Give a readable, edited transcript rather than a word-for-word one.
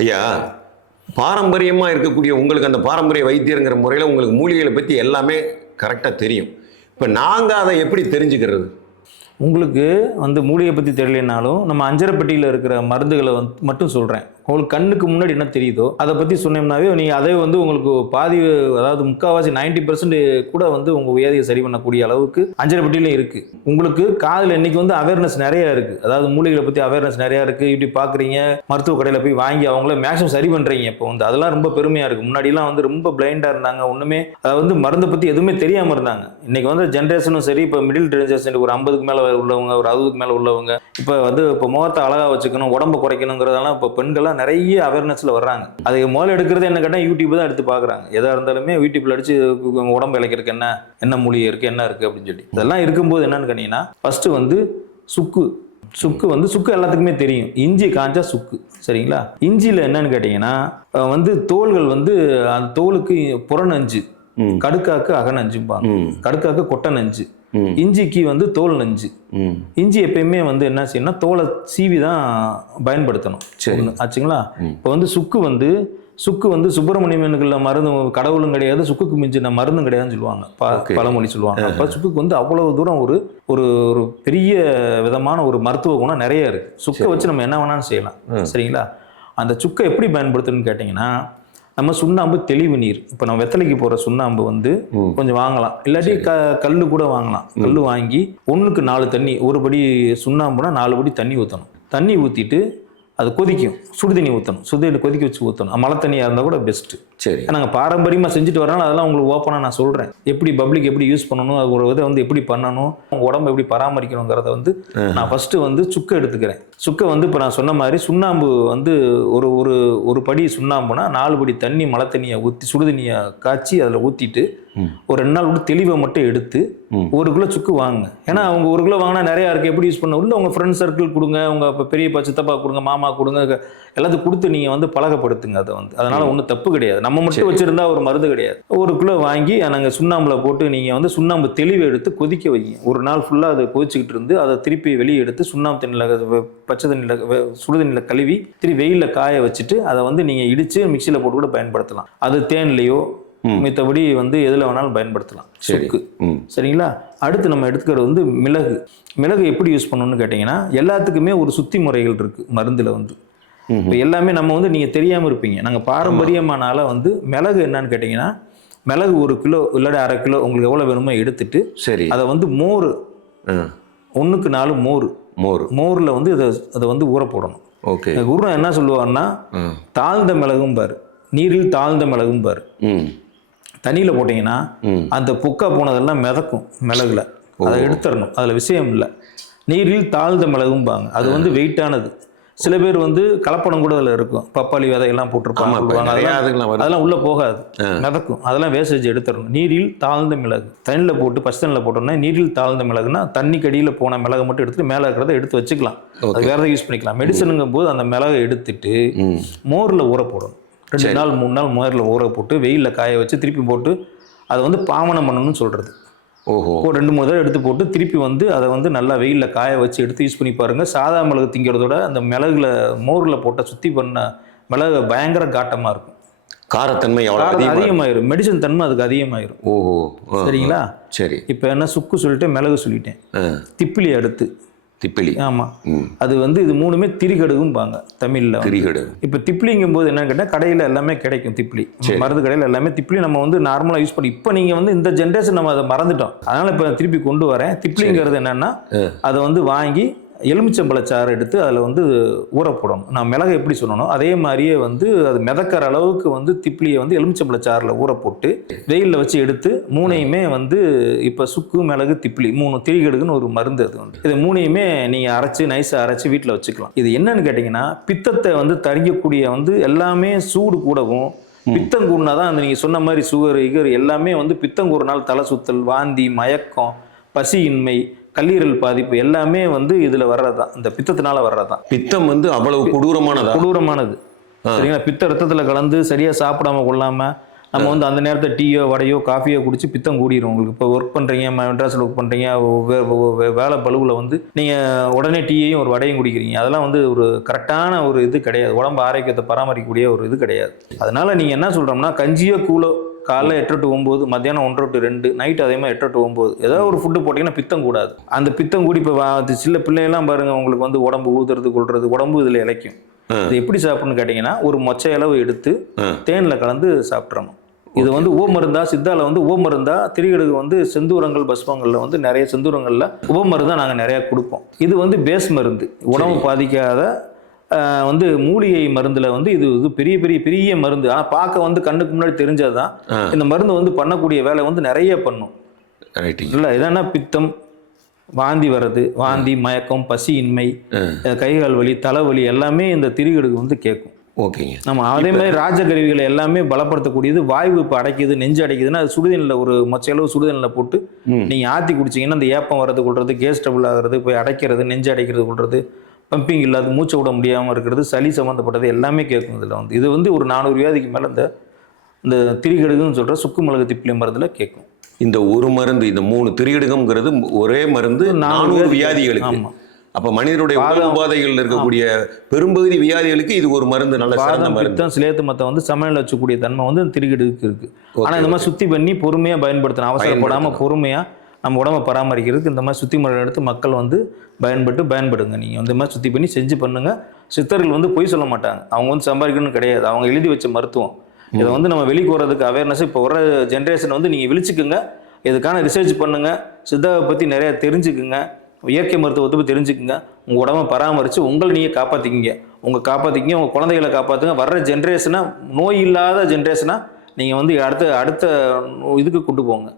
ஐயா, பாரம்பரியமாக இருக்கக்கூடிய உங்களுக்கு அந்த பாரம்பரிய வைத்தியருங்கிற முறையில் உங்களுக்கு மூலிகைகளை பற்றி எல்லாமே கரெக்டாக தெரியும். இப்போ நாங்கள் அதை எப்படி தெரிஞ்சுக்கிறது? உங்களுக்கு வந்து மூலிகை பற்றி தெரியலனாலும் நம்ம அஞ்சரைப்பட்டியில் இருக்கிற மருந்துகளை மட்டும் சொல்கிறேன். உங்களுக்கு கண்ணுக்கு முன்னாடி என்ன தெரியுதோ அதை பற்றி சொன்னோம்னாவே நீங்கள் அதே வந்து உங்களுக்கு பாதி, அதாவது முக்கால்வாசி 90% கூட வந்து உங்கள் வியாதியை சரி பண்ணக்கூடிய அளவுக்கு அஞ்சரைப்பட்டியிலும் இருக்குது. உங்களுக்கு காதில் இன்றைக்கி வந்து அவேர்னஸ் நிறையா இருக்குது. அதாவது மூலிகளை பற்றி அவேர்னஸ் நிறையா இருக்குது. இப்படி பார்க்குறீங்க, மருத்துவ கடையில் போய் வாங்கி அவங்கள மேக்ஸிமம் சரி பண்ணுறீங்க. இப்போ வந்து அதெல்லாம் ரொம்ப பெருமையாக இருக்குது. முன்னாடிலாம் வந்து ரொம்ப பிளைண்டாக இருந்தாங்க, ஒன்றுமே அதாவது வந்து மருந்தை பற்றி எதுவுமே தெரியாமல் இருந்தாங்க. இன்றைக்கி வந்து ஜென்ரேஷனும் சரி, இப்போ மிடில் ஜென்ரேஷன் ஒரு 50க்கு மேலே உள்ளவங்க, ஒரு 60க்கு மேலே உள்ளவங்க, இப்போ முகத்தை அழகாக வச்சுக்கணும், உடம்பு குறைக்கணுங்கிறதெல்லாம் இப்போ பெண்கள்லாம் நிறைய அவேர்னஸ்ல வர்றாங்க. அது முதல்ல எடுக்கிறது என்ன கேட்டால் யூடியூப் தான் எடுத்து பார்க்குறாங்க. எதாக இருந்தாலுமே யூடியூப்ல அடிச்சு உடம்பு இழைக்கிறதுக்கு என்ன மூலிகை இருக்குது, என்ன இருக்குது அப்படின்னு சொல்லி இதெல்லாம் இருக்கும்போது என்னன்னு கேட்டீங்கன்னா, ஃபர்ஸ்ட் வந்து சுக்கு எல்லாத்துக்குமே தெரியும். இஞ்சி காஞ்சா சுக்கு, சரிங்களா? இஞ்சியில் என்னன்னு கேட்டிங்கன்னா வந்து தோள்கள் வந்து அந்த தோலுக்கு புறநஞ்சு, கடுக்காக்கு அகநஞ்சுப்பாங்க, கடுக்காக்கு கொட்டை நஞ்சு, இஞ்சிக்கு வந்து தோல் நஞ்சு. இஞ்சி எப்பயுமே வந்து என்ன செய்யணும்னா தோலை சீவி தான் பயன்படுத்தணும். சரி ஆச்சுங்களா? இப்போ வந்து சுக்கு வந்து சுப்பிரமணியனுக்குள்ள மருந்து கடவுளும் கிடையாது, சுக்குக்கு மிஞ்சின மருந்தும் கிடையாதுன்னு சொல்லுவாங்க, பழமொழி சொல்லுவாங்க. அப்போ சுக்குக்கு வந்து அவ்வளவு தூரம் ஒரு ஒரு பெரிய விதமான ஒரு மருத்துவ குணம் நிறைய இருக்கு. சுக்கை வச்சு நம்ம என்ன வேணாலும் செய்யலாம், சரிங்களா? அந்த சுக்கை எப்படி பயன்படுத்தணும்னு கேட்டிங்கன்னா, நம்ம சுண்ணாம்பு தெளிவு நீர், இப்போ நம்ம வெத்தலைக்கு போகிற சுண்ணாம்பு வந்து கொஞ்சம் வாங்கலாம், இல்லாட்டி கல் கூட வாங்கலாம். கல் வாங்கி 1க்கு 4 தண்ணி, ஒரு படி சுண்ணாம்புனா 4 படி தண்ணி ஊற்றணும். தண்ணி ஊற்றிட்டு அது கொதிக்கும், சுடுதண்ணி ஊற்றணும், சுடுதண்ணி கொதிக்க வச்சு ஊற்றணும். மழை தண்ணியாக இருந்தால் கூட பெஸ்ட்டு. சரி, நாங்கள் பாரம்பரியமாக செஞ்சுட்டு வரனால அதெல்லாம் உங்களுக்கு ஓப்பனாக நான் சொல்கிறேன். எப்படி பப்ளிக் எப்படி யூஸ் பண்ணணும், அது ஒரு இதை வந்து எப்படி பண்ணணும், உங்கள் உடம்பை எப்படி பராமரிக்கணுங்கிறத வந்து நான் ஃபஸ்ட்டு வந்து சுக்கை எடுத்துக்கிறேன். சுக்கை வந்து இப்போ நான் சொன்ன மாதிரி சுண்ணாம்பு வந்து ஒரு படி சுண்ணாம்புனா 4 படி தண்ணி, மழை தண்ணியை ஊற்றி சுடுதண்ணியை காய்ச்சி அதில் ஊற்றிட்டு ஒரு 2 நாள் விட்டு தெளிவை மட்டும் எடுத்து 1 கிலோ சுக்கு வாங்குங்க. ஏன்னா அவங்க 1 கிலோ வாங்கினா நிறையா இருக்குது, எப்படி யூஸ் பண்ண உள்ள உங்கள் ஃப்ரெண்ட் சர்க்கிள் கொடுங்க, உங்கள் பெரியப்பா சித்தப்பா கொடுங்க, மாமா கொடுங்க, எல்லாத்தையும் கொடுத்து நீங்கள் வந்து பழகப்படுத்துங்க. அதை வந்து அதனால் ஒன்றும் தப்பு கிடையாது. நம்ம மட்டும் வச்சுருந்தா ஒரு மருந்து கிடையாது. 1 கிலோ வாங்கி நாங்கள் சுண்ணாம்பில் போட்டு நீங்கள் வந்து சுண்ணாம்பு தெளிவை எடுத்து கொதிக்க வைங்க. ஒரு நாள் ஃபுல்லாக அதை கொதிச்சுக்கிட்டு இருந்து அதை திருப்பி வெளியே எடுத்து சுண்ணாம்பு தண்ணியில், பச்சை தண்ணியில், சுடுதண்ணியில் கழுவி திருப்பி வெயிலில் காய வச்சுட்டு அதை வந்து நீங்கள் இடித்து மிக்சியில் போட்டு கூட பயன்படுத்தலாம். அது தேன்லையோ மித்தபடி வந்து எதில் வேணாலும் பயன்படுத்தலாம். சுக்கு, சரிங்களா? அடுத்து நம்ம எடுத்துக்கிறது வந்து மிளகு எப்படி யூஸ் பண்ணணும்னு கேட்டிங்கன்னா, எல்லாத்துக்குமே ஒரு சுத்தி முறைகள் இருக்குது மருந்தில் வந்து. இப்போ எல்லாமே நம்ம வந்து நீங்கள் தெரியாமல் இருப்பீங்க. நாங்கள் பாரம்பரியமானால வந்து மிளகு என்னன்னு கேட்டிங்கன்னா, மிளகு 1 கிலோ இல்லாட்டி 1/2 கிலோ உங்களுக்கு எவ்வளோ வேணுமோ எடுத்துட்டு, சரி, அதை வந்து 1க்கு 4 மோரில் வந்து அதை வந்து ஊற போடணும். ஓகே, ஊற என்ன சொல்லுவாங்கன்னா தாழ்ந்த மிளகும் பாரு, நீரில் தாழ்ந்த மிளகும் பாரு. தண்ணியில் போட்டிங்கன்னா அந்த புக்கா போனதெல்லாம் மிதக்கும் மிளகுல, அதை எடுத்துடணும், அதில் விஷயம் இல்லை. நீரில் தாழ்ந்த மிளகும்பாங்க, அது வந்து வெயிட்டானது. சில பேர் வந்து கலப்படம் கூட அதில் இருக்கும், பப்பாளி விதையெல்லாம் போட்டிருப்பாங்க, அதெல்லாம் உள்ளே போகாது, மிதக்கும், அதெல்லாம் வேஸ்டேஜ் எடுத்துடணும். நீரில் தாழ்ந்த மிளகு தண்ணியில் போட்டு பச்சை தண்ணியில் போட்டோம்னா நீரில் தாழ்ந்த மிளகுனா தண்ணி கடியில் போன மிளகு மட்டும் எடுத்துட்டு மேலே இருக்கிறத எடுத்து வச்சுக்கலாம், அது வேற யூஸ் பண்ணிக்கலாம். மெடிசனுங்கும் போது அந்த மிளகை எடுத்துட்டு மோரில் ஊற போடணும். 2 நாள் 3 நாள் மோரில் ஊற போட்டு வெயிலில் காய வச்சு திருப்பி போட்டு அதை வந்து பாவனம் பண்ணணும்னு சொல்கிறது. ஓஹோ, 2-3 தடவை எடுத்து போட்டு திருப்பி வந்து அதை வந்து நல்லா வெயிலில் காய வச்சு எடுத்து யூஸ் பண்ணி பாருங்கள். சாதா மிளகு திங்கிறதோட அந்த மிளகுல மோரில் போட்ட சுத்தி பண்ண மிளகு பயங்கர காட்டமாக இருக்கும். காரத்தன்மை அதிகமாயிரும், மெடிசன் தன்மை அதுக்கு அதிகமாயிரும். ஓஹோ, சரிங்களா? சரி, இப்போ என்ன சுக்கு சொல்லிட்டு மிளகு சொல்லிட்டேன். திப்பிலி அடுத்து திப்பிலி. ஆமாம், அது வந்து இது 3மே திரிகடுகும்பாங்க தமிழில். திரிகடுகு. இப்போ திப்பிலிங்கும் போது என்னன்னு கேட்டால் கடையில் எல்லாமே கிடைக்கும். திப்பிலி மருந்து கடையில் எல்லாமே திப்பிலி நம்ம வந்து நார்மலாக யூஸ் பண்ணி, இப்போ நீங்கள் வந்து இந்த ஜென்ரேஷன் நம்ம அதை மறந்துட்டோம். அதனால் இப்போ திருப்பி கொண்டு வரேன். திப்பிலிங்கிறது என்னென்னா, அதை வந்து வாங்கி எலுமிச்சம்பழச்சாறு எடுத்து அதில் வந்து ஊற போடணும். நான் மிளகு எப்படி சொன்னனோ அதே மாதிரியே வந்து அது மிதக்கிற அளவுக்கு வந்து திப்பிலியை வந்து எலுமிச்சம்பழச்சாறில் ஊற போட்டு வெயிலில் வச்சு எடுத்து 3யுமே வந்து இப்போ சுக்கு மிளகு திப்பிலி 3 திரிகடுகுன்னு ஒரு மருந்து. அது வந்து இது 3யுமே நீங்கள் அரைச்சி நைஸாக அரைச்சி வீட்டில் வச்சுக்கலாம். இது என்னன்னு கேட்டிங்கன்னா, பித்தத்தை வந்து தணிக்கக்கூடிய வந்து எல்லாமே சூடு கூடவும், பித்தம் கூடனா தான் அந்த நீங்கள் சொன்ன மாதிரி சுகர் எல்லாமே வந்து பித்தம் கூடனால் தலை சுத்தல், வாந்தி, மயக்கம், பசியின்மை, கல்லீரல் பாதிப்பு எல்லாமே வந்து இதுல வர்றதுதான், இந்த பித்தத்தினால வர்றதுதான். பித்தம் வந்து அவ்வளவு கொடூரமானது. சரிங்களா? பித்த ரத்தத்துல கலந்து சரியா சாப்பிடாம கொள்ளாம நம்ம வந்து அந்த நேரத்தில் டீயோ வடையோ காஃபியோ குடிச்சு பித்தம் கூடிரும் உங்களுக்கு. இப்போ ஒர்க் பண்ணுறீங்க, மெட்ராஸில் ஒர்க் பண்ணுறீங்க, வேலை பளுவில் வந்து நீங்கள் உடனே டீயையும் ஒரு வடையும் குடிக்கிறீங்க, அதெல்லாம் வந்து ஒரு கரெக்டான ஒரு இது கிடையாது. உடம்பு ஆரோக்கியத்தை பராமரிக்கக்கூடிய ஒரு இது கிடையாது. அதனால நீங்கள் என்ன சொல்கிறோம்னா, கஞ்சியோ கூழோ காலைல 8 to 9, மத்தியானம் 1 to 2, நைட் அதே மாதிரி 8 to 9 ஏதாவது ஒரு ஃபுட்டு போட்டிங்கன்னா பித்தம் கூடாது. அந்த பித்தம் கூடி இப்போ சில பிள்ளைகள்லாம் பாருங்கள், உங்களுக்கு வந்து உடம்பு ஊதுறது கொள்றது, உடம்பு இதில் இளைக்கும். இது எப்படி சாப்பிடணும்னு கேட்டிங்கன்னா, ஒரு மொச்சை அளவு எடுத்து தேனில் கலந்து சாப்பிட்றணும். இது வந்து ஓமருந்தா, சித்தால வந்து ஓமருந்தா, திரிகடுகு வந்து செந்தூரங்கள் பஸ்மங்களில் வந்து நிறைய செந்தூரங்களில் உபமருந்தாக நாங்கள் நிறையா கொடுப்போம். இது வந்து பேஸ் மருந்து, உடம்பு பாதிக்காத வந்து மூலிகை மருந்தில் வந்து இது பெரிய பெரிய பெரிய மருந்து. ஆனால் பார்க்க வந்து கண்ணுக்கு முன்னாடி தெரிஞ்சது தான். இந்த மருந்து வந்து பண்ணக்கூடிய வேலை வந்து நிறைய பண்ணும். இல்லை இதென்னா பித்தம், வாந்தி வர்றது, வாந்தி, மயக்கம், பசியின்மை, கைகால் வலி, தலைவலி எல்லாமே இந்த திரிகடுகு வந்து கேட்கும். ஓகேங்க. நம்ம அதே மாதிரி ராஜகருவிகளை எல்லாமே பலப்படுத்தக்கூடியது. வாய்வு இப்போ அடைக்குது, நெஞ்சு அடைக்குதுன்னா அது சுடுதண்ணில் ஒரு மொச்சையளவு சுடுதண்ணில் போட்டு நீங்கள் ஆற்றி குடிச்சிங்கன்னா அந்த ஏப்பம் வர்றது கொள்வது, கேஸ் ட்ரபிள் ஆகிறது, போய் அடைக்கிறது, நெஞ்சு அடைக்கிறது கொள்வது, பம்பிங் இல்லாத, மூச்சை விட முடியாமல் இருக்கிறது, சளி சம்மந்தப்பட்டது எல்லாமே கேட்கும். இதில் வந்து இது வந்து ஒரு 400 வியாதிக்கு மேலே இந்த திரிகடுகுன்னு சொல்கிற சுக்கு மிளகு திப்பிலி மருந்தில் கேட்கும். இந்த ஒரு மருந்து, இந்த 3 திரிகடுகம்ங்கிறது ஒரே மருந்து 400 வியாதிகளுக்கு. ஆமாம். அப்போ மனிதனுடைய உடல் உபாதைகள் இருக்கக்கூடிய பெரும்பகுதி வியாதிகளுக்கு இது ஒரு மருந்து, நல்ல சிறந்த மருந்து. பித்தம், சிலேத்து மத்தம் வந்து சமையல் வச்சக்கூடிய தன்மை வந்து திரிகடுக்கு இருக்கு. ஆனால் இந்த மாதிரி சுத்தி பண்ணி பொறுமையாக பயன்படுத்தணும். அவசரப்படாமல் பொறுமையாக நம்ம உடம்பை பராமரிக்கிறதுக்கு இந்த மாதிரி சுத்தி முறை எடுத்து மக்கள் வந்து பயன்படுங்க. நீங்கள் இந்த மாதிரி சுத்தி பண்ணி செஞ்சு பண்ணுங்க. சித்தர்கள் வந்து பொய் சொல்ல மாட்டாங்க. அவங்க வந்து சம்பாதிக்கணும்னு கிடையாது, அவங்க எழுதி வச்ச மருத்துவம். இதை வந்து நம்ம வெளிக்கு வர்றதுக்கு அவேர்னஸ் இப்போ வர ஜென்ரேஷன் வந்து நீங்கள் விழிச்சுக்குங்க, இதுக்கான ரிசர்ச் பண்ணுங்க, சித்தாவை பற்றி நிறையா தெரிஞ்சுக்குங்க, இயற்கை மருத்துவத்தை பற்றி தெரிஞ்சுக்குங்க, உங்கள் உடம்பை பராமரித்து உங்களை நீங்கள் காப்பாற்றிக்கிங்க, உங்கள் குழந்தைகளை காப்பாற்றுங்க. வர்ற ஜென்ரேஷனை நோய் இல்லாத ஜென்ரேஷனாக நீங்கள் வந்து அடுத்த இதுக்கு கொண்டு போங்க.